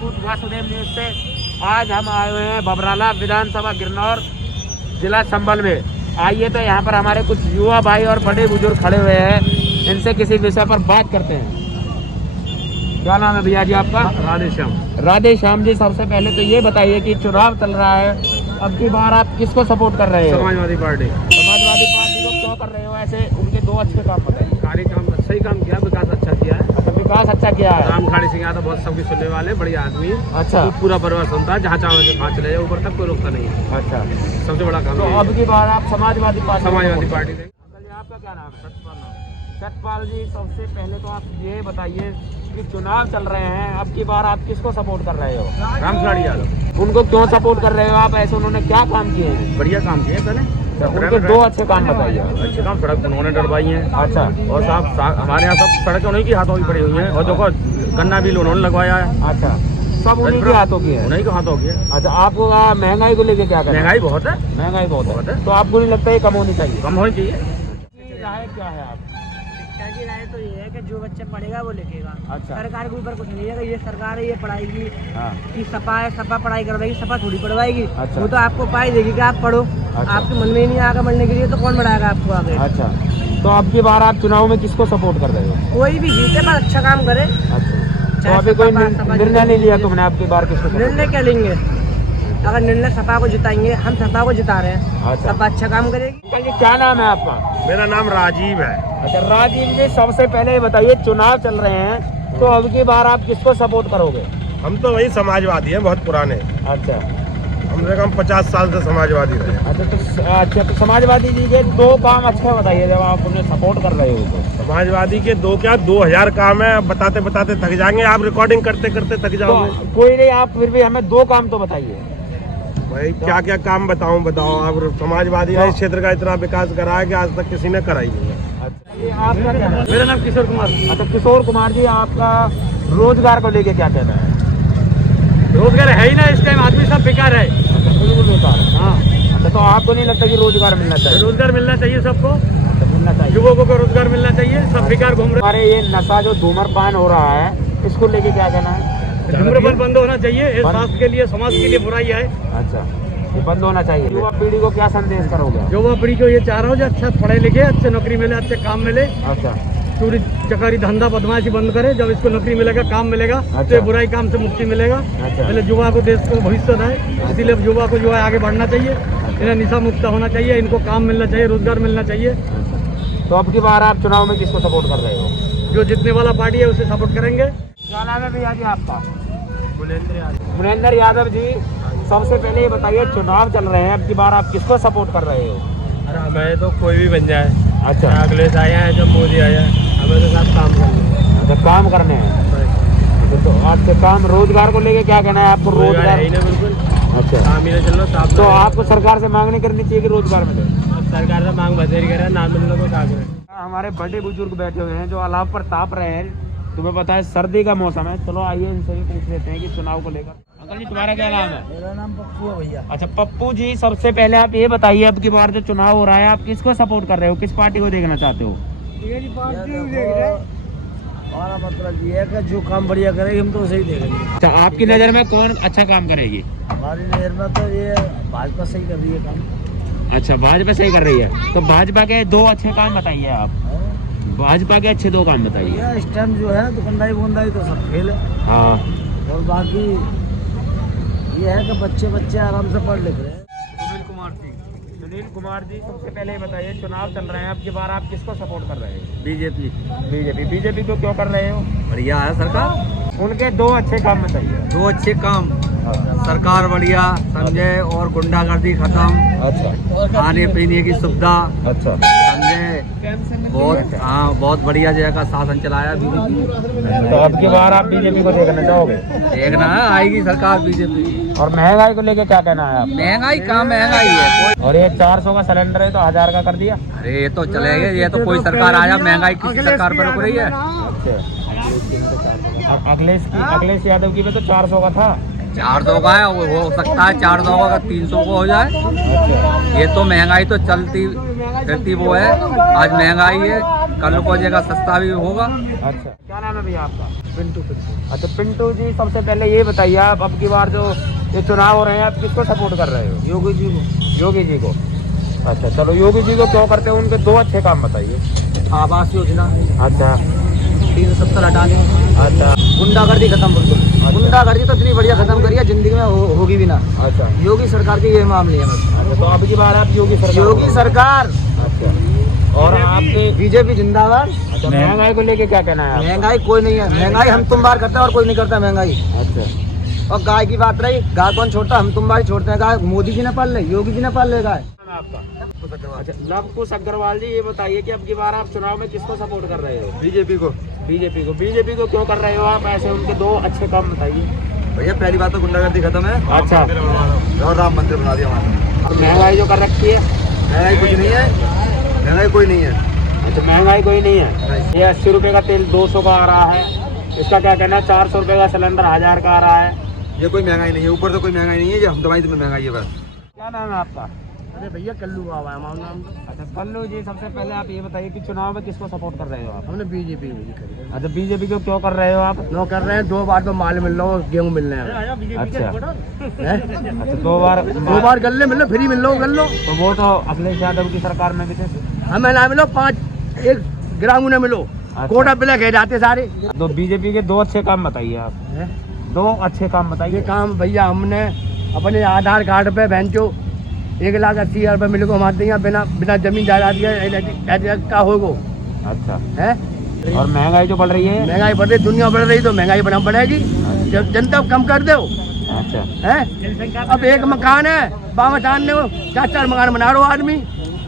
Rajput Vasudev news से। आज हम आए हुए हैं बबराला विधानसभा गिरनौर जिला संभल में। आइए तो यहाँ पर हमारे कुछ युवा भाई और बड़े बुजुर्ग खड़े हुए हैं, इनसे किसी विषय पर बात करते हैं। क्या नाम है भैया जी आपका? राधे श्याम। राधे श्याम जी, सबसे पहले तो ये बताइए कि चुनाव चल रहा है, अब की बार आप किसको सपोर्ट कर रहे हो? समाजवादी पार्टी। समाजवादी पार्टी को क्यों कर रहे हो? ऐसे उनके दो अच्छे काम बताइए। कार्य काम सही काम किया, विकास अच्छा किया है। अच्छा, विकास अच्छा किया है। रामखाड़ी सिंह यादव बहुत सबकी सुनने वाले बढ़िया आदमी है। अच्छा, तो पूरा परिवार सुनता है, जहाँ चाहो वहाँ चले जाए, ऊपर तक कोई रोकता नहीं है। अच्छा, सबसे बड़ा काम तो अब की बार आप समाजवादी पार्टी समाजवादी देंगे। अंकल जी, आपका क्या नाम है? सतपाल जी, सबसे पहले तो आप ये बताइए कि चुनाव चल रहे हैं, अब की बार आप किसको सपोर्ट कर रहे हो? रामखाड़ी यादव। उनको क्यों सपोर्ट कर रहे हो आप? ऐसे उन्होंने क्या काम किए हैं? बढ़िया काम किए पहले। उनके दो अच्छे काम बताइए। अच्छे काम, सड़क उन्होंने डरवाई है। अच्छा, और साहब हमारे यहाँ सब सड़कें उन्हीं की हाथों की पड़ी हुई हैं। और देखो गन्ना बिल उन्होंने लगवाया है। अच्छा, सब उन्हीं के हाथों की है। उन्हीं के हाथों की है। अच्छा, आपको महंगाई को लेके क्या कहना है? महंगाई बहुत है। महंगाई बहुत है, तो आपको नहीं लगता ये कम होनी चाहिए? कम होनी चाहिए। राय क्या है आप? शिक्षा की राय तो ये है कि जो बच्चा पढ़ेगा वो लिखेगा। अच्छा, सरकार के ऊपर कुछ नहीं है, ये सरकार है ये पढ़ाएगी हाँ, कि सपा है, सपा पढ़ाई करवाएगी, सपा थोड़ी पढ़वाएगी। अच्छा। वो तो आपको उपाय देगी कि आप पढ़ो। अच्छा। आपके मन में ही नहीं आएगा पढ़ने के लिए तो कौन बढ़ाएगा आपको आगे? अच्छा, तो अब की बार आप चुनाव में किसको सपोर्ट कर रहे हो? कोई भी जीते पर अच्छा काम करे। अच्छा, तो चाहे अभी कोई सपा- सपा निर्णय नहीं लिया तुमने अब की बार किसको support निर्णय क्या लेंगे? अगर निर्णय सपा को जिताएंगे, हम सपा को जिता रहे हैं, अच्छा। सपा अच्छा काम करेगी। अंकल जी, क्या नाम है आपका? मेरा नाम राजीव है। अच्छा, राजीव जी, सबसे पहले ये बताइए, चुनाव चल रहे हैं तो अब की बार आप किसको सपोर्ट करोगे? हम तो वही समाजवादी हैं, बहुत पुराने। अच्छा, हम से कम 50 साल से समाजवादी रहे। अच्छा, तो समाजवादी जी के दो काम अच्छे बताइए जब आप उन्हें सपोर्ट कर रहे हो तो। समाजवादी के 2000 काम है, बताते बताते थक जाएंगे। आप रिकॉर्डिंग करते करते थक जाओगे। तो कोई नहीं, आप फिर भी हमें दो काम तो बताइए। भाई क्या क्या काम बताओ आप। समाजवादी ने इस क्षेत्र का इतना विकास करा है कि आज तक किसी ने करा ही नहीं है। अच्छा, ये आपका क्या है? मेरा नाम किशोर कुमार। अच्छा, किशोर कुमार जी, आपका रोजगार को लेके क्या कहना है? रोजगार है ही ना, इस टाइम आदमी सब बेकार है। अच्छा, बिल्कुल बेकार है। हाँ, अच्छा, तो आपको नहीं लगता कि रोजगार मिलना चाहिए? रोजगार मिलना चाहिए सबको। अच्छा, मिलना चाहिए। युवकों को रोजगार मिलना चाहिए, सब बेकार घूम रहे। हमारे ये नशा जो धूम्रपान हो रहा है, इसको लेके क्या कहना है? धूम्रपान बंद होना चाहिए, ये स्वास्थ्य के लिए, समाज के लिए बुराई है। अच्छा, ये बंद होना चाहिए। युवा पीढ़ी को क्या संदेश करोगे? युवा पीढ़ी को ये चाह रहा हूँ जो अच्छा पढ़े लिखे, अच्छे नौकरी मिले, अच्छे काम मिले, अच्छा, चोरी चकारी धंधा बदमाशी बंद करे। जब इसको नौकरी मिलेगा, काम मिलेगा, तो अच्छा। ये बुराई काम से मुक्ति मिलेगा। अच्छा। पहले युवा को देश को भविष्य है, इसीलिए युवा को जो है आगे बढ़ना चाहिए, इन्हें निशा मुक्त होना चाहिए, इनको काम मिलना चाहिए, रोजगार मिलना चाहिए। तो अब की बार आप चुनाव में किसको सपोर्ट कर रहे हो? जो जीतने वाला पार्टी है उसे सपोर्ट करेंगे। क्या नाम है भैया जी आपका? यादव। मुनेंद्र यादव जी, सबसे पहले ये बताइए, चुनाव चल रहे हैं, अब की बार आप किसको सपोर्ट कर रहे हो? अरे हमें तो कोई भी बन जाए। अच्छा, अखिलेश आया है, जब मोदी आया, हमें तो साथ काम करना है। अच्छा, काम करने हैं। तो आपसे काम, रोजगार को लेके क्या कहना है आपको? रोजगार, बिल्कुल अच्छा, काम ही चल रहा। तो आपको सरकार से मांगनी करनी चाहिए कि रोजगार मिले? सरकार से मांग बतेरी करे, ना मिलने को क्या करे। हमारे बड़े बुजुर्ग बैठे हुए हैं जो अलाव पर ताप रहे हैं। तुम्हें पता है सर्दी का मौसम है, चलो आइए इनसे भी पूछ लेते हैं कि चुनाव को लेकर। अंकल जी, तुम्हारा क्या नाम है? मेरा नाम पप्पू है भैया। अच्छा, पप्पू जी, सबसे पहले आप ये बताइए, अब की बार जो चुनाव हो रहा है, आप किसको सपोर्ट कर रहे हो? किस पार्टी को देखना चाहते हो? हमारा मतलब ये है कि जो काम बढ़िया करेगी हम तो उसे ही देखेंगे। अच्छा, आपकी नज़र में कौन अच्छा काम करेगी? हमारी नजर में तो ये भाजपा सही कर रही है काम। अच्छा, भाजपा सही कर रही है, तो भाजपा के दो अच्छे काम बताइए आप। भाजपा के अच्छे दो काम बताइए। ये इस टाइम जो है दुकानदारी बुकानदारी तो सब फेल है, हाँ, और बाकी ये है कि बच्चे आराम से पढ़ लिख रहे हैं। सुनील कुमार जी, सबसे पहले ये बताइए, चुनाव चल रहे हैं, अब की बार आप किसको सपोर्ट कर रहे हैं? बीजेपी। बीजेपी को क्यों कर रहे हो? बढ़िया है सरकार, उनके दो अच्छे काम बताइए। दो अच्छे काम। सरकार बढ़िया समझे और गुंडागर्दी खत्म, अच्छा, खाने पीने की सुविधा अच्छा, समझे, बहुत हाँ बहुत बढ़िया जगह का शासन चलाया बीजेपी। तो अब की बार आप बीजेपी को देखना चाहोगे? देखना है, आएगी सरकार बीजेपी की। और महंगाई को लेके क्या कहना है आप? महंगाई कहाँ महंगाई है कोई। और ये 400 का सिलेंडर है तो 1000 का कर दिया। अरे ये तो चलेगा, ये तो कोई सरकार आया, महंगाई किसी सरकार पर रुक रही है। अखिलेश यादव की पे तो 400 का था। 400 का है, वो हो सकता है 400 का 300 को हो जाए। अच्छा, ये तो महंगाई तो चलती फिरती वो है, आज महंगाई है, कल को जगह सस्ता भी होगा। अच्छा, क्या नाम है भैया आपका? पिंटू पिंटू। अच्छा पिंटू जी, सबसे पहले ये बताइए आप अब की बार जो ये चुनाव हो रहे हैं, आप किसको सपोर्ट कर रहे हो? योगी जी को। योगी जी को। अच्छा चलो, योगी जी को क्यों करते हो? उनके दो अच्छे काम बताइए। आवास योजना, अच्छा 370 हटाने, अच्छा गुंडागर्दी खत्म बिल्कुल। गुंडागर्दी तो इतनी बढ़िया खत्म करी है, जिंदगी में होगी भी ना। अच्छा योगी सरकार के ये मामले हैं बस। अच्छा, तो अब की बार आप योगी सरकार? योगी सरकार। अच्छा, और आपके बीजेपी जिंदाबाद। अच्छा, महंगाई को लेके क्या कहना है आपका? महंगाई कोई नहीं है, महंगाई हम तुम बार करते हैं और कोई नहीं करता महंगाई। अच्छा, और गाय की बात रही, गाय कौन छोड़ता, हम तुम बार छोड़ते हैं गाय। मोदी जी ने पाल ले, योगी जी ने पाल ले गाय। आपका अच्छा, लवकुश अग्रवाल जी, ये बताइए कि अब की बार आप चुनाव में किसको सपोर्ट कर रहे हो? बीजेपी को। बीजेपी को। बीजेपी को क्यों कर रहे हो आप ऐसे? उनके दो अच्छे काम बताइए। भैया पहली बात तो गुंडागर्दी खत्म है। अच्छा, और राम मंदिर बना दिया हमारा। महंगाई जो कर रखी है? महंगाई कुछ नहीं है, महंगाई कोई नहीं है। अच्छा, महंगाई कोई नहीं है। ये 80 रुपए का तेल 200 का आ रहा है, इसका क्या कहना है? 400 रुपए का सिलेंडर 1000 का आ रहा है। ये कोई महंगाई नहीं है, ऊपर तो कोई महंगाई नहीं है, जो हम दवाई तुम्हें महंगाई है बस। क्या नाम है आपका? अरे भैया कल्लू बाबा है हमारा नाम। अच्छा कल्लू जी, सबसे पहले आप ये बताइए कि चुनाव में किसको सपोर्ट कर रहे हो आप? हमने बीजेपी को। अच्छा, बीजेपी को क्यों कर रहे हो आप? नो कर रहे हैं, 2 बार तो माल मिल रहा हो, गेहूँ मिल रहे हैं। अच्छा हैं? अच्छा, 2 बार 2 बार गल्ले मिल लो, फ्री मिल लो गल्लो। तो वो तो अखिलेश यादव की सरकार में भी थे। हमें ना मिलो 1 ग्राम न मिलो, कोटा ब्लैक है जाते सारे। तो बीजेपी के 2 अच्छे काम बताइए आप। 2 अच्छे काम ये बताइए। काम भैया हमने अपने आधार कार्ड पे बेंचो 1,80,000 रुपये मिले को हमारे यहाँ बिना जमीन जायदाद का होगो। अच्छा है। और महंगाई जो बढ़ रही है? महंगाई बढ़ रही, दुनिया बढ़ रही, तो महंगाई बढ़ा बढ़ेगी। जब जनता कम कर दो। अच्छा है। अब एक मकान है, बाबा चांद ने 4 मकान बना रहे हो आदमी।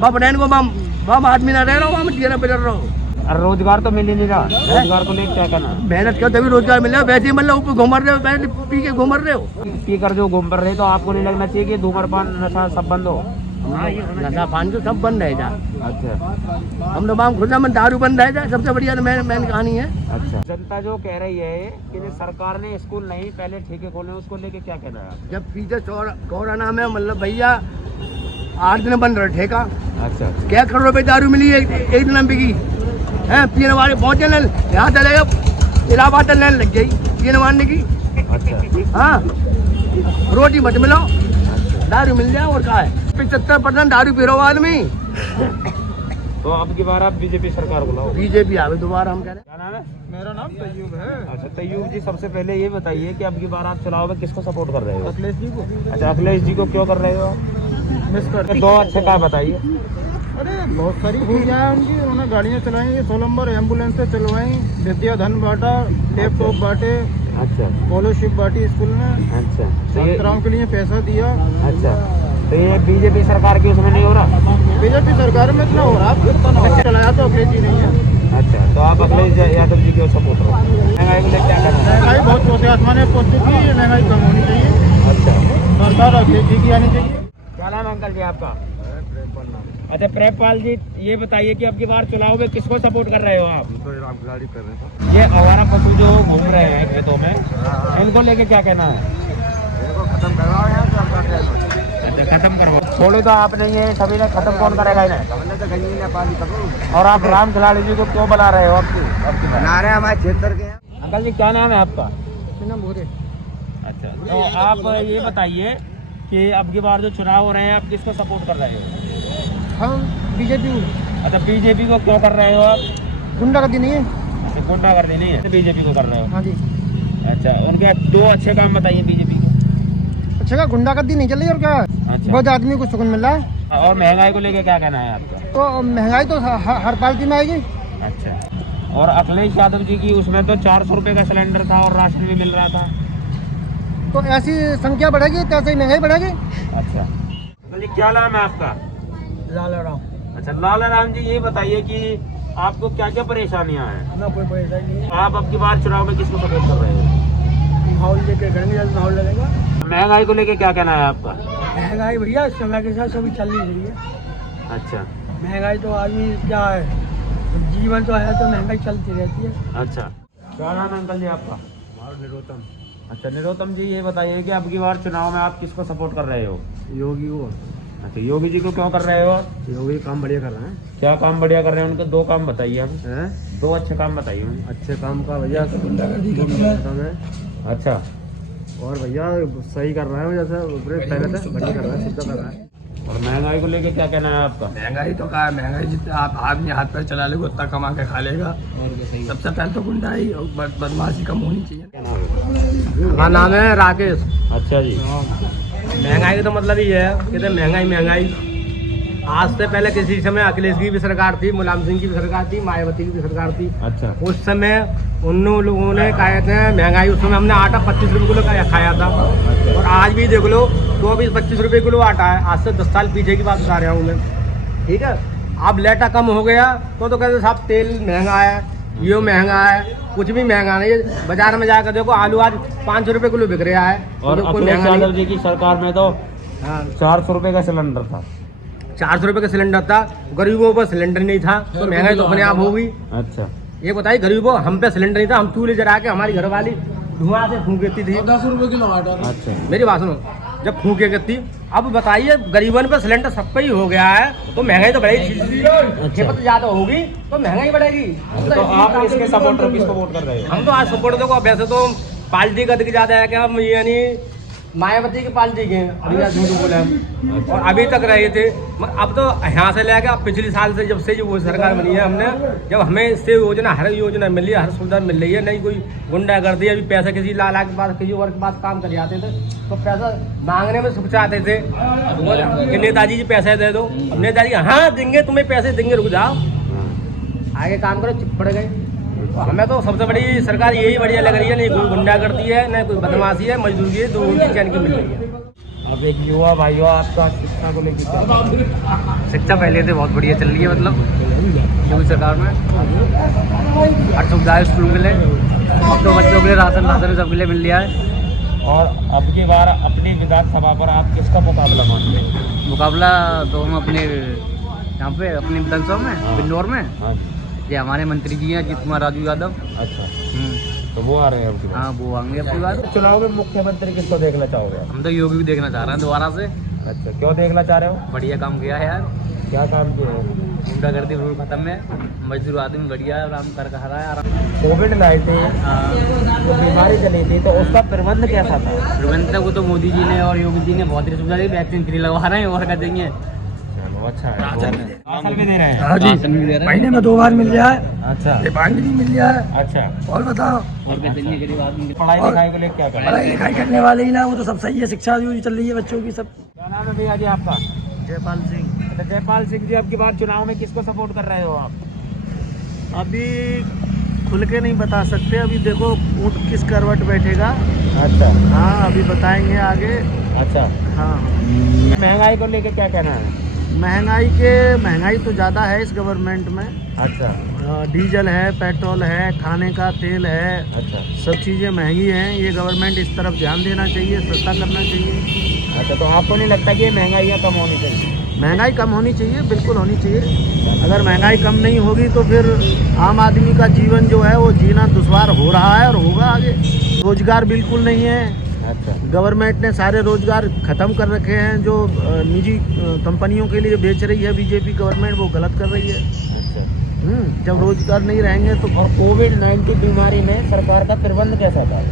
बाबा बहन को बम आदमी ना रह रहा हूँ, हम बिगड़ रहा हूँ। और रोजगार तो मिल ही नहीं रहा। रोजगार को लेकर क्या करना? मेहनत करो तभी रोजगार मिले, वैसे ही मतलब ऊपर घूम रहे हो, वैसे पी के घूम रहे हो। पी कर जो घूम रहे, तो आपको नहीं लगना चाहिए कि धूम्रपान नशा सब बंद हो? नशा पान तो सब बंद है जा। अच्छा, हम लोग खुदा में दारू बंद है जा, सबसे बढ़िया तो मेन कहानी है। अच्छा, जनता जो कह रही है कि सरकार ने स्कूल नहीं पहले ठेके खोले, उसको लेके क्या कहना है आप? जब पीछे कोरोना में मतलब भैया 8 दिन बंद रहे ठेका। अच्छा, क्या करोड़ रुपए दारू मिली एक दिन में बिकी है। पीने वाले पहुंचे न, यहाँ चलेगा इलाहाबाद तक लाइन लग गई पीने वाले की। अच्छा, हाँ, रोटी मत मिलो, दारू मिल जाए और क्या है। 75% दारू पी रहा हो आदमी। तो अब की बार आप बीजेपी सरकार बुलाओ? बीजेपी आवे दोबारा, हम कह रहे। क्या नाम है? मेरा नाम तैयूब है। अच्छा तैयूब जी, सबसे पहले ये बताइए कि अब की बार आप चुनाव में किसको सपोर्ट कर रहे हो? अखिलेश जी को। अच्छा, अखिलेश जी को क्यों कर रहे हो? मिस कर 2 अच्छे काम बताइए। अरे बहुत सारी चीजें हैं उनकी, उन्होंने गाड़ियाँ चलाई, 16 नंबर एम्बुलेंस से चलवाई, विद्या धन बांटा, लैपटॉप बांटे, अच्छा स्कॉलरशिप बांटी स्कूल में, अच्छा, तो ये छात्राओं के लिए पैसा दिया। अच्छा, तो ये बीजेपी सरकार की उसमें नहीं हो रहा? बीजेपी सरकार में इतना हो रहा है, चलाया तो अखिलेश जी नहीं है। अच्छा, तो आप अखिलेश यादव जी को सपोर्ट करो। महंगाई को लेकर क्या करना है? महंगाई बहुत चौथे आसमान में पहुंच चुकी है, महंगाई कम होनी चाहिए। अच्छा, सरकार अखिलेश जी की आनी चाहिए। क्या नाम है अंकल जी आपका? अच्छा प्रेमपाल जी, ये बताइए कि अब की बार चुनाव में किसको सपोर्ट कर रहे हो आप? गाड़ी कर रहे थे। ये आवारा पशु जो घूम रहे हैं खेतों में, इनको लेके क्या कहना है? खत्म करवाओ यार, अच्छा, खत्म करवाओ। छोड़े तो आपने ये सभी ने, खत्म कौन करेगा इन्हें? हमने तो गंजी ने पानी करो। और आप राम खिलाड़ी जी को क्यों बुला रहे हो? आपकी बना रहे हमारे क्षेत्र के। अंकल जी, क्या नाम है आपका? मोरे। अच्छा, तो आप ये बताइए कि अब की बार जो चुनाव हो रहे हैं, आप किसको सपोर्ट कर रहे हो? हम बीजेपी। अच्छा, बीजेपी को क्यों कर रहे हो आप? गुंडागर्दी नहीं है। अच्छा, गुंडागर्दी नहीं है, बीजेपी को कर रहे हो? हाँ जी। अच्छा, उनके 2 अच्छे काम बताइए बीजेपी के। अच्छा, गुंडागर्दी नहीं चल रही और क्या, अच्छा, बहुत आदमी को सुकून मिल रहा है। और महंगाई को लेके क्या कहना है आपका? तो महंगाई तो हर पार्टी में आएगी। अच्छा, और अखिलेश यादव जी की उसमें तो 400 रुपए का सिलेंडर था और राशन भी मिल रहा था। तो ऐसी संख्या बढ़ेगी तो ऐसे ही महंगाई बढ़ेगी। अच्छा, तो क्या नाम है आपका? लाला राम। अच्छा लाला राम जी, ये बताइए कि आपको क्या क्या परेशानियां हैं? ना कोई परेशानी नहीं। आप अब की बार चुनाव में किसको सपोर्ट कर रहे हो? माहौल लेके करेंगे, माहौल लगेगा। महंगाई को लेके क्या कहना है आपका? महंगाई भैया समय के साथ सभी चल नहीं रही है। अच्छा, महंगाई तो आदमी क्या है, जीवन तो है तो महंगाई चलती रहती है। अच्छा, क्या नाम है अंकल जी आपका? निरोतम। अच्छा निरोतम जी, ये बताइए कि अब की बार चुनाव में आप किसको सपोर्ट कर रहे हो? योगी को। अच्छा, योगी जी को क्यों कर रहे हो? योगी काम बढ़िया कर रहे हैं। क्या काम बढ़िया कर रहे हैं? उनके दो काम बताइए हम। हैं? दो अच्छे काम बताइए हमें। अच्छे काम का भैया गुंडागर्दी खत्म है। अच्छा, और भैया सही कर रहा है, जैसे पहले से बढ़िया कर रहा है, शुद्ध कर रहा है। और महंगाई को लेके क्या कहना है आपका? महंगाई तो कहा है, महंगाई जितना आप आदमी हाथ पैर चला लेगा उतना कमा के खा लेगा। सबसे पहले तो गुंडाई और बदमाशी कम होनी चाहिए। क्या नाम है? हमारा नाम है राकेश। अच्छा जी। महंगाई का तो मतलब ही है, कहते हैं महंगाई महंगाई। आज से पहले किसी समय अखिलेश की भी सरकार थी, मुलायम सिंह की भी सरकार थी, मायावती की भी सरकार थी। अच्छा, उस समय उन लोगों ने कहा थे महंगाई, उस समय हमने आटा 25 रुपये किलो का खाया था। और आज भी देख लो 24-25 रुपये किलो आटा है। आज से 10 साल पीछे की बात बता रहा हूँ मैं, ठीक है। अब लेटा कम हो गया तो कहते साहब तेल महंगा है, ये महंगा है। कुछ भी महंगा नहीं है। बाजार में जाकर देखो आलू आज 500 रुपये किलो बिक रहा है। और तो कोई अखिलेश महंगा यादव नहीं। जी की सरकार में तो 400 रुपये का सिलेंडर था। 400 रुपये का सिलेंडर था, गरीबों पर सिलेंडर नहीं था, तो महंगाई तो अपने आप होगी। अच्छा, ये बताइए गरीबों, हम पे सिलेंडर नहीं था, हम चूल्हे जला के हमारी घरवाली धुआं से फूंकती थी। 10 रुपये किलो आटा। अच्छा, मेरी बात सुनो, जब फूके करती। अब बताइए गरीबन पे सिलेंडर सब पे ही हो गया है, तो महंगाई तो बढ़ेगी। खपत ज्यादा होगी तो महंगाई बढ़ेगी। तो आप इसके सपोर्टर किसको वोट कर रहे हो? हम तो आज सपोर्ट देखो, वैसे तो पार्टी का दिख जाता है कि हम यानी मायावती की पार्टी के अभी आज झूठ बोले हम, और अभी तक रहे थे। अब तो यहाँ से लेकर अब पिछले साल से जब से जो वो सरकार बनी है, हमने जब हमें इससे योजना हर योजना मिल रही है, हर सुविधा मिल रही है। नहीं कोई गुंडागर्दी। अभी पैसा किसी लाला के पास किसी और के पास काम कर जाते थे तो पैसा मांगने में सुख चाहते थे कि नेताजी जी पैसे दे दो। अब नेताजी हाँ देंगे, तुम्हें पैसे देंगे, रुक जाओ, आगे काम करो, चुप पड़ गए। तो हमें तो सबसे बड़ी सरकार यही बढ़िया लग रही है। नहीं कोई गुंडागर्दी है, नहीं कोई बदमाशी है, मजदूरी है, तो उनकी चैन की मिल रही है। अब एक युवा भाइयों, आपका शिक्षा को लेकर क्या? शिक्षा पहले से बहुत बढ़िया चल रही है, मतलब योगी सरकार में हर सुविधाएं स्कूल के लिए, तो बच्चों के लिए राशन सबके लिए मिल रहा है। और अब की बार अपनी विधानसभा पर आप किसका मुकाबला मानते हैं? मुकाबला तो हम अपने यहाँ पे अपनी विधानसभा में बिन्नौर में हाँ, ये हमारे मंत्री जी हैं अजीत कुमार राजू यादव। अच्छा, तो वो आ रहे हैं अब की बार? हाँ वो आएंगे अपनी बार। चुनाव में मुख्यमंत्री किसको देखना चाहोगे? हम तो योगी भी देखना चाह रहे हैं दोबारा से। अच्छा, क्यों देखना चाह रहे हो? बढ़िया काम किया है यार, क्या काम किया है? गुंडागर्दी बिल्कुल खत्म है, मजदूर आदमी बढ़िया आराम कर रहा है आराम। कोविड-19 जो बीमारी चली थी तो उसका प्रबंध कैसा था? प्रबंध को तो मोदी जी ने और योगी जी ने बहुत ही सुविधा दी, वैक्सीन फ्री लगवा रहे हैं और कर देंगे। अच्छा है, राशन भी दे रहे हैं? हाँ जी, महीने में 2 बार मिल जाए, अच्छा, रिफंड भी मिल जाए। अच्छा, और बताओ, और कर देंगे गरीब आदमी। पढ़ाई लिखाई को लेकर क्या कर रहे पढ़ाई लिखाई करने वाले ही ना, वो तो सब सही है। शिक्षा जो चल रही है बच्चों की सब। क्या नाम है भैया जी आपका? जयपाल सिंह। अच्छा, जयपाल सिंह जी, अब की बार चुनाव में किसको सपोर्ट कर रहे हो आप? अभी खुल के नहीं बता सकते, अभी देखो ऊँट किस करवट बैठेगा। अच्छा, हाँ अभी बताएंगे आगे। अच्छा, हाँ महंगाई को लेकर क्या कहना है? महंगाई तो ज़्यादा है इस गवर्नमेंट में। अच्छा, डीजल है, पेट्रोल है, खाने का तेल है, अच्छा, सब चीज़ें महंगी हैं। ये गवर्नमेंट इस तरफ ध्यान देना चाहिए, सस्ता करना चाहिए। अच्छा, तो आपको नहीं लगता कि ये महंगाई कम होनी चाहिए? महंगाई कम होनी चाहिए, बिल्कुल होनी चाहिए। अगर महंगाई कम नहीं होगी तो फिर आम आदमी का जीवन जो है वो जीना दुश्वार हो रहा है और होगा आगे। रोजगार बिल्कुल नहीं है। अच्छा, गवर्नमेंट ने सारे रोजगार खत्म कर रखे हैं। जो निजी कंपनियों के लिए बेच रही है बीजेपी गवर्नमेंट, वो गलत कर रही है। अच्छा, जब रोजगार नहीं रहेंगे तो। और कोविड-19 बीमारी में सरकार का प्रबंध कैसा था?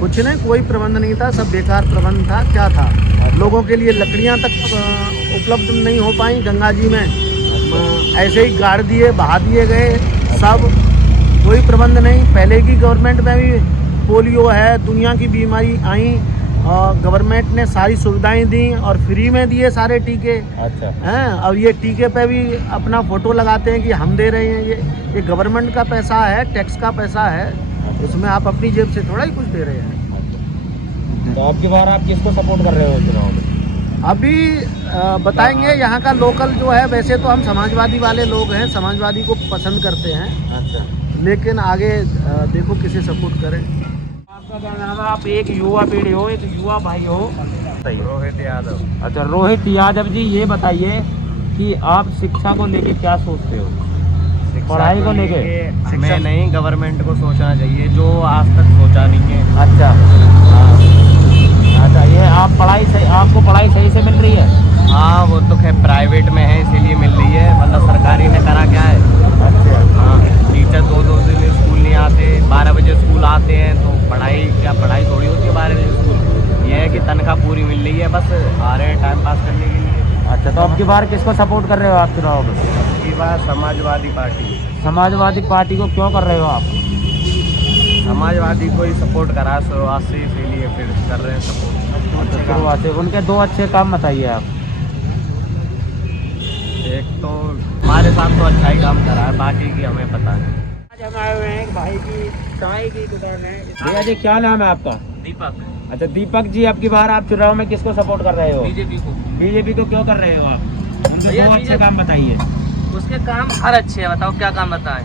कुछ नहीं, कोई प्रबंध नहीं था, सब बेकार प्रबंध था। क्या था, लोगों के लिए लकड़ियां तक उपलब्ध नहीं हो पाई गंगा जी में, ऐसे ही गाड़ दिए, बहा दिए गए सब, कोई प्रबंध नहीं। पहले की गवर्नमेंट में भी पोलियो है, दुनिया की बीमारी आई, और गवर्नमेंट ने सारी सुविधाएं दी और फ्री में दिए सारे टीके। अच्छा, हैं, अब ये टीके पे भी अपना फोटो लगाते हैं कि हम दे रहे हैं। ये गवर्नमेंट का पैसा है, टैक्स का पैसा है, उसमें आप अपनी जेब से थोड़ा ही कुछ दे रहे हैं। तो अब की बार आप किसको सपोर्ट कर रहे हो चुनाव में? अभी बताएंगे। यहाँ का लोकल जो है, वैसे तो हम समाजवादी वाले लोग हैं, समाजवादी को पसंद करते हैं, अच्छा, लेकिन आगे देखो किसे सपोर्ट करें। आपका क्या नाम है? आप एक युवा पीढ़ी हो, एक युवा भाई हो। रोहित यादव। अच्छा, रोहित यादव जी, ये बताइए कि आप शिक्षा को लेके क्या सोचते हो? पढ़ाई को लेके? हमें नहीं, गवर्नमेंट को सोचना चाहिए जो आज तक सोचा नहीं है। अच्छा, हाँ, अच्छा, ये आप आपको पढ़ाई सही से मिल रही है? हाँ वो तो खैर प्राइवेट में है इसीलिए मिल रही है, मतलब सरकारी ने करा क्या है। अच्छा। हाँ टीचर दो दिन स्कूल नहीं आते, 12 बजे स्कूल आते हैं तो पढ़ाई थोड़ी होती है 12 बजे स्कूल। ये है कि तनख्वाह पूरी मिल रही है, बस आ रहे हैं टाइम पास करने के लिए। अच्छा, तो अब की बार किसको सपोर्ट कर रहे हो आप चुनाव में? अबकी बार समाजवादी पार्टी। समाजवादी पार्टी को क्यों कर रहे हो आप? समाजवादी को ही सपोर्ट करा शुरुआत से, इसीलिए फिर कर रहे हैं सपोर्ट। शुरुआत से उनके 2 अच्छे काम बताइए आप। एक तो हमारे साथ तो अच्छा ही काम करा है, बाकी की हमें पता नहीं। आज हम आए हुए हैं एक भाई की चाय की दुकान है। भैया जी क्या नाम है आपका? दीपक। अच्छा दीपक जी, अब की बार आप चुनाव में किसको सपोर्ट कर रहे हो? बीजेपी को। बीजेपी को क्यों कर रहे हो आप? उनके भैया 2 अच्छे काम बताइए। उसके काम हर अच्छे है, बताओ क्या काम बताएं।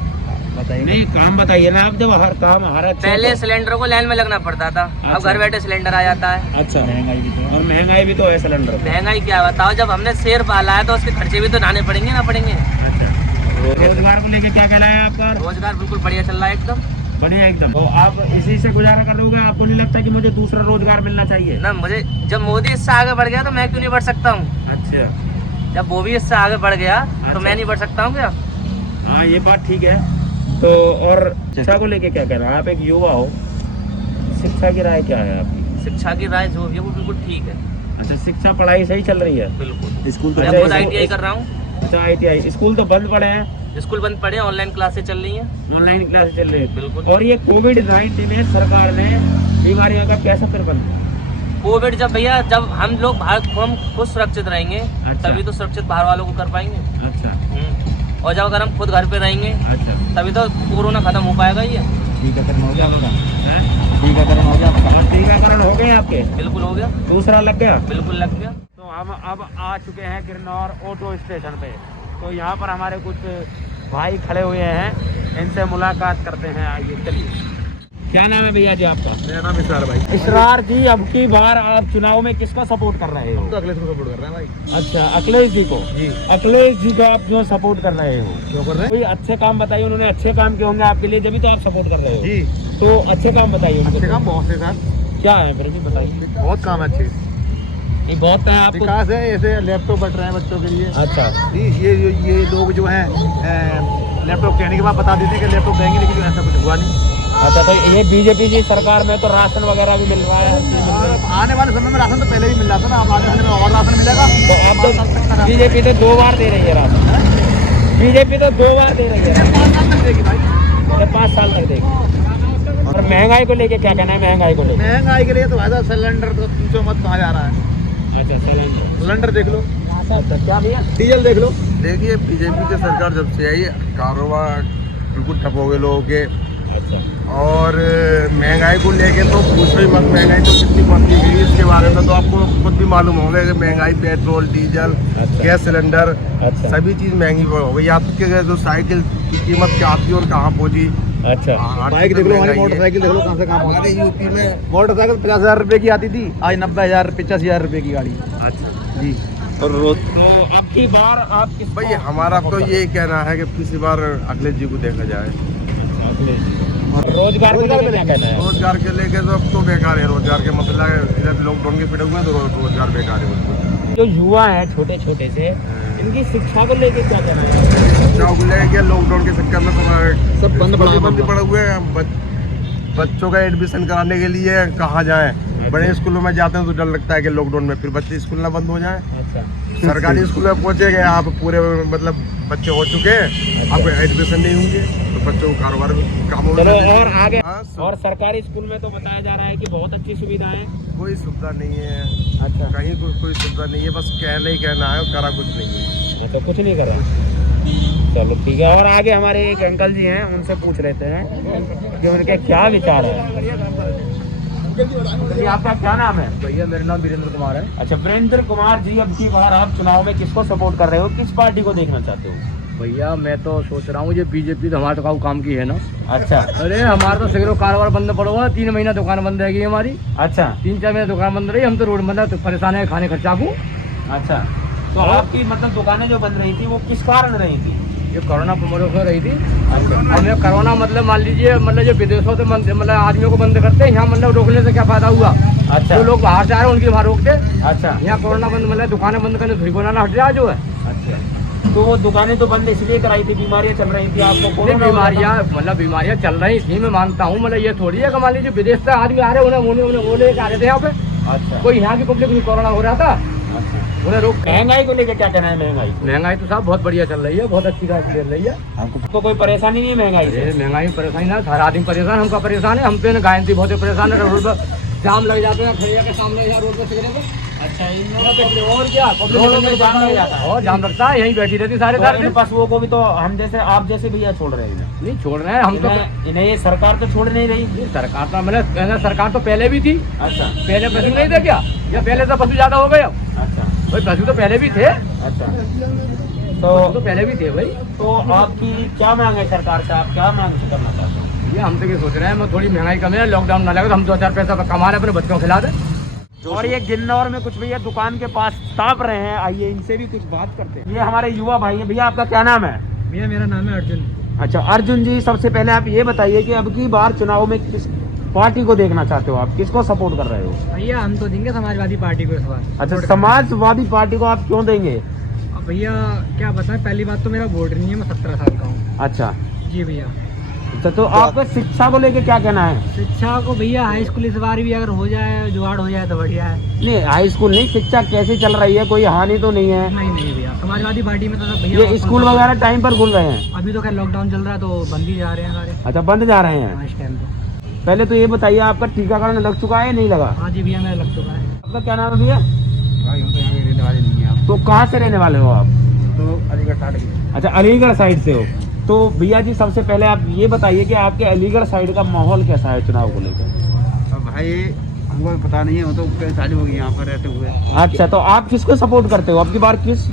बताइए नहीं, काम बताइए ना आप। जब हर काम हर अच्छा पहले सिलेंडर को लाइन में लगना पड़ता था, अब अच्छा। घर बैठे सिलेंडर आ जाता है। अच्छा, महंगाई भी तो, और महंगाई भी तो है सिलेंडर पे। महंगाई क्या बताओ, जब हमने शेर पाला है तो उसके खर्चे भी तो लाने पड़ेंगे ना पड़ेंगे। अच्छा, रोजगार को लेके क्या कहना है आपका? रोजगार बिल्कुल बढ़िया चल रहा है एकदम बढ़िया एकदम। तो आप इसी से गुजारा कर लोगे? आपको नहीं लगता कि मुझे दूसरा रोजगार मिलना चाहिए? ना। मुझे जब मोदी इससे आगे बढ़ गया तो मैं क्यों नहीं बढ़ सकता हूँ? अच्छा, जब वो भी इससे आगे बढ़ गया अच्छा। तो मैं नहीं बढ़ सकता हूँ क्या? हाँ ये बात ठीक है। तो और शिक्षा को लेके क्या कहना है? आप एक युवा हो, शिक्षा की राय क्या है आपकी? शिक्षा की राय जो है वो बिल्कुल ठीक है। अच्छा, शिक्षा पढ़ाई सही चल रही है? बिल्कुल। स्कूल मैं अच्छा, खुद ITI कर रहा हूँ। अच्छा ITI। स्कूल तो बंद पड़े हैं? स्कूल बंद पड़े, ऑनलाइन क्लासेस चल रही हैं। ऑनलाइन क्लास चल रही है। बिल्कुल। और ये कोविड-19 में सरकार ने बीमारियों का कैसा प्रबंध? कोविड जब भैया जब हम लोग हम खुद सुरक्षित रहेंगे अच्छा। तभी तो सुरक्षित बाहर वालों को कर पाएंगे। अच्छा। और जब अगर हम खुद घर पे रहेंगे अच्छा, तभी तो कोरोना खत्म हो पाएगा। ये टीकाकरण हो गया आपका? टीकाकरण हो गया आपका? टीकाकरण हो गए आपके? बिल्कुल हो गया। दूसरा लग गया? बिल्कुल लग गया। तो हम अब आ चुके हैं गिरनौर ऑटो स्टेशन पे। तो यहाँ पर हमारे कुछ भाई खड़े हुए हैं, इनसे मुलाकात करते हैं। आइए चलिए। क्या नाम है भैया जी आपका? मेरा नाम इसरार भाई। इसरार जी, अब की बार आप चुनाव में किसका सपोर्ट कर रहे हो? तो अखिलेश को सपोर्ट कर रहे हैं भाई। अच्छा, अखिलेश जी को। जी। अखिलेश जी को आप जो सपोर्ट कर रहे हो, क्यों कर रहे हैं? कोई अच्छे काम बताइए। उन्होंने अच्छे काम किए होंगे आपके लिए, जब तो आप सपोर्ट कर रहे हो। जी। तो अच्छे काम बताइए उनको। अच्छे काम बहुत से सर, क्या है फिर भी बताइए। बहुत काम है अच्छे। ये बहुत है आपको? विकास है, ऐसे लैपटॉप बट रहे हैं बच्चों के लिए। अच्छा। जी, ये लोग जो हैं लैपटॉप कहने के बाद बता देते हैं कि लैपटॉप देंगे, लेकिन ऐसा कुछ हुआ नहीं। अच्छा, तो ये बीजेपी जी सरकार में तो राशन वगैरह भी मिल रहा है, हर चीज़ मिल रही है। आने वाले समय में राशन तो पहले भी मिल रहा था ना, अब आने वाले में और राशन मिलेगा। तो अब तो बीजेपी तो 2 बार दे रही है राशन। बीजेपी तो 2 बार दे रही है। 5 साल तक देगी भाई। 5 साल तक देगी। और महंगाई को लेके क्या कहना है? महंगाई को लेके? महंगाई के लिए तो भाई सिलेंडर तो पूछो मत कहाँ जा रहा है। अच्छा, सिलेंडर देख लो, अच्छा क्या भैया? डीजल देख लो। देखिए बीजेपी की सरकार जब से आई कारोबार बिल्कुल ठप हो गए लोगों के। अच्छा। और महंगाई को लेके तो पूछो ही मत, महंगाई तो कितनी बढ़ती गई इसके बारे में तो आपको खुद भी मालूम होगा कि महंगाई पेट्रोल डीजल अच्छा। गैस सिलेंडर अच्छा। सभी चीज़ महंगी हो गई। यहाँ तक कि जो साइकिल की कीमत क्या थी और कहाँ पहुँची। अच्छा। बाइक देख लो, हमारी मोटरसाइकिल देख लो कहाँ से कहाँ हमारे पहुंची। यूपी में मोटरसाइकिल 50,000 रुपए की आती थी, आज 90,000 85,000 रुपए की गाड़ी। अच्छा जी। तो अब की बार आप किस भाई हमारा तो यही कहना है कि पिछली बार अखिलेश जी को देखा जाए। रोजगार को लेके क्या कहना है? रोजगार के लेके तो अब तो बेकार है। रोजगार के मसला इधर लॉकडाउन के पिटे हुए हैं तो रोजगार बेकार है बिल्कुल। जो युवा हैं छोटे छोटे से, इनकी शिक्षा को लेके क्या कहना है? शिक्षा को लेके लॉकडाउन के चक्कर में सब बंद पड़े हुए हैं। बच्चों का एडमिशन कराने के लिए कहाँ जाएं? बड़े स्कूलों में जाते हैं तो डर लगता है कि लॉकडाउन में फिर बच्चे स्कूल ना बंद हो जाएं। अच्छा। सरकारी स्कूल में पहुंचे गए आप पूरे मतलब बच्चे हो चुके हैं, आप एडमिशन नहीं होंगे तो बच्चों को कारोबार काम चलो और आगे। हाँ, और सरकारी स्कूल में तो बताया जा रहा है कि बहुत अच्छी सुविधाएं हैं। कोई सुविधा नहीं है। अच्छा। कहीं कोई सुविधा नहीं है, बस कहना ही कहना है, करा कुछ नहीं है। तो कुछ नहीं कर रहा। चलो ठीक है। और आगे हमारे एक अंकल जी हैं, उनसे पूछ लेते हैं कि उनके क्या विचार है। जी आपका क्या नाम है? भैया मेरा नाम वीरेंद्र कुमार है। अच्छा, वीरेंद्र कुमार जी, अब की बार आप चुनाव में किसको सपोर्ट कर रहे हो? किस पार्टी को देखना चाहते हो? भैया मैं तो सोच रहा हूँ ये बीजेपी तो हमारे तो काम की है ना। अच्छा। अरे हमारा तो सगरों कारोबार बंद पड़ा हुआ, 3 महीना दुकान बंद रहेगी हमारी। अच्छा। 3-4 महीने दुकान बंद रही, हम तो रोड बंद तो परेशान है खाने खर्चा को। अच्छा, तो आपकी मतलब दुकानें जो बंद रही थी वो किस कारण रही थी? ये कोरोना प्रमोशन हो रही थी। हमें कोरोना मतलब मान लीजिए मतलब जो विदेशों से मतलब आदमियों को बंद करते हैं, यहाँ मतलब रोकने से क्या फायदा हुआ। अच्छा। जो लोग बाहर जा रहे हैं उनकी वहाँ रोकते। अच्छा। यहाँ कोरोना बंद मतलब दुकानें बंद करने से कोरोना हट जाए जो है। अच्छा, तो वो दुकानें तो बंद इसलिए कराई थी, बीमारियां चल रही थी, आपको कोरोना बीमारियाँ मतलब बीमारियाँ चल रही थी, मैं मानता हूँ। मतलब ये थोड़ी है कि मान लीजिए विदेश से आदमी आ रहे हैं, उन्हें वो लेके आ रहे थे यहाँ पे। अच्छा। कोई यहाँ की पब्लिक में कोरोना हो रहा था, अच्छा। उन्हें रोक। महंगाई को लेकर क्या कहना है? महंगाई तो साहब बहुत बढ़िया चल रही है, बहुत अच्छी तरह चल रही है। आपको कोई परेशानी नहीं है महंगाई से? महंगाई परेशानी ना, हर आदमी परेशान, हमका परेशान है। हम पे गायन थी बहुत परेशान है। रोड पर जाम लग जाते हैं, खड़िया के सामने यहाँ रोड पर सिगरेट पे। अच्छा, इन लोगों के और क्या रोडों में जाम लग जाता है और जाम लगता है, यहीं बैठी रहती सारे और इन पशुओं को भी तो हम जैसे आप जैसे भैया छोड़ रहे हैं? नहीं छोड़ रहे हैं हम तो। इन्हें ये सरकार तो छोड़ नहीं रही। सरकार तो मतलब सरकार तो पहले भी थी। अच्छा। पहले पशु नहीं थे क्या, या पहले तो पशु ज्यादा हो गए अब? अच्छा भाई पशु तो पहले भी थे। अच्छा, तो पहले भी थे भाई। तो आपकी क्या मांग है सरकार से? आप क्या मांग करना चाहते हैं? ये हम तो ये सोच रहे हैं, थोड़ी महंगाई कम है, लॉकडाउन ना लगे तो हम 2-4 पैसा कमा रहे, अपने बच्चों को खिला दें। और ये गिन्नौर में कुछ भैया दुकान के पास ताप रहे हैं, आइए इनसे भी कुछ बात करते हैं। ये हमारे युवा भाई हैं। भैया आपका क्या नाम है? भैया मेरा नाम है अर्जुन। अच्छा अर्जुन जी, सबसे पहले आप ये बताइए कि अब की बार चुनाव में किस पार्टी को देखना चाहते हो? आप किसको सपोर्ट कर रहे हो? भैया हम तो देंगे समाजवादी पार्टी को इस बार। अच्छा, समाजवादी पार्टी को आप क्यों देंगे? भैया क्या बताएं, पहली बात तो मेरा वोट नहीं है, मैं 17 साल का हूँ। अच्छा जी भैया। अच्छा, तो आपका शिक्षा को लेके क्या कहना है? शिक्षा को भैया हाई स्कूल इस बार भी अगर हो जाए, जुगाड़ हो जाए तो बढ़िया है। नहीं हाई स्कूल नहीं, शिक्षा कैसे चल रही है? कोई हानि तो नहीं है? नहीं भैया, समाजवादी पार्टी में तो सब भैया ये स्कूल वगैरह टाइम पर खुल रहे हैं? अभी तो खैर लॉकडाउन चल रहा है तो बंद ही जा रहे हैं सारे। अच्छा, बंद जा रहे हैं इस टाइम तो। पहले तो ये बताइए, आपका टीकाकरण लग चुका है नहीं लगा? हाँ जी भैया मेरा लग चुका है। आपका क्या नाम है भैया? भाई हम तो यहाँ के रहने वाले नहीं है। आप तो कहाँ से रहने वाले हो आप? तो अलीगढ़ साइड के। अच्छा, अलीगढ़ साइड से हो। तो भैया जी सबसे पहले आप ये बताइए कि आपके अलीगढ़ साइड का माहौल कैसा है चुनाव को लेकर? अब भाई हमको पता नहीं है, वो तो कई साल हो गई यहाँ पर रहते हुए। अच्छा, तो आप किसको सपोर्ट करते हो? अब की बार किस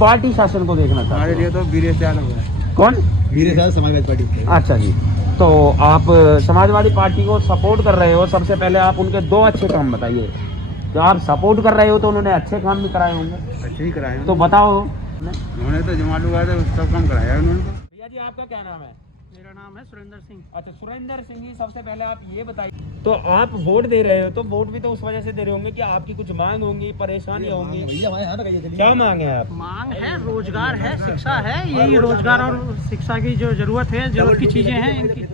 पार्टी शासन को देखना चाहते हमारे हो? लिए तो वीरेश यादव है। कौन? वीरेश यादव समाजवादी पार्टी। अच्छा जी, तो आप समाजवादी पार्टी को सपोर्ट कर रहे हो। सबसे पहले आप उनके 2 अच्छे काम बताइए। जो आप सपोर्ट कर रहे हो तो उन्होंने अच्छे काम भी कराए होंगे। अच्छे ही कराए तो बताओ। उन्होंने तो जमा लुगा सब काम कराया है उन्होंने। भैया जी आपका क्या नाम है? मेरा नाम है सुरेंद्र सिंह। अच्छा, सुरेंद्र सिंह जी, सबसे पहले आप ये बताइए, तो आप वोट दे रहे हो तो वोट भी तो उस वजह से दे रहे होंगे कि आपकी कुछ मांग होंगी, परेशानी होंगी। क्या मांग है आप? मांग है, रोजगार है, शिक्षा है। यही रोजगार और शिक्षा की जो जरूरत है, जरूरत की चीजें हैं इनकी।